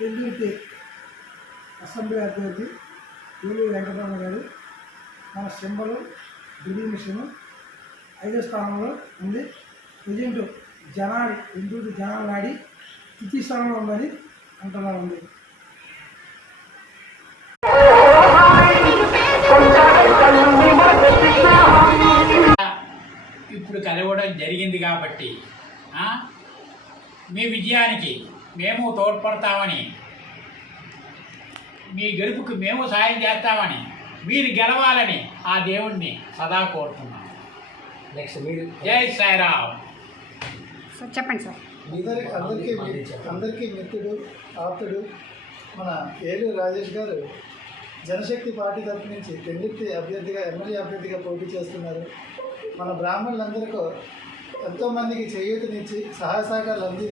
Pendurthi assembly అభ్యర్థి యూలి వెంకటరమణ గారు మన సింబలు డ్రిల్లింగ్ మిషన్ 5వ స్థానంలో ఉంది. ప్రజెంట్ జనాలు పెందుర్తి జనాలు నాడి తృతీయ స్థానంలో ఉందని అంటున్నా ఉంది. ఇప్పుడు కలవడం జరిగింది కాబట్టి మీ విజయానికి మేము తోడ్పడతామని, మీ గెలుపుకి మేము సాయం చేస్తామని, మీరు గెలవాలని ఆ దేవుణ్ణి సదా కోరుతున్నాం. నెక్స్ట్ మీరు జై సాయిరామ్. చెప్పండి సార్. అందరికీ మిత్రుడు ఆప్తుడు మన ఏలూరు రాజేష్ గారు జనశక్తి పార్టీ తరఫు నుంచి పెందుర్తి అభ్యర్థిగా ఎమ్మెల్యే అభ్యర్థిగా పోటీ చేస్తున్నారు. మన బ్రాహ్మణులందరికీ ఎంతోమందికి చేయూతనిచ్చి సహాయ సహకారాలు అంది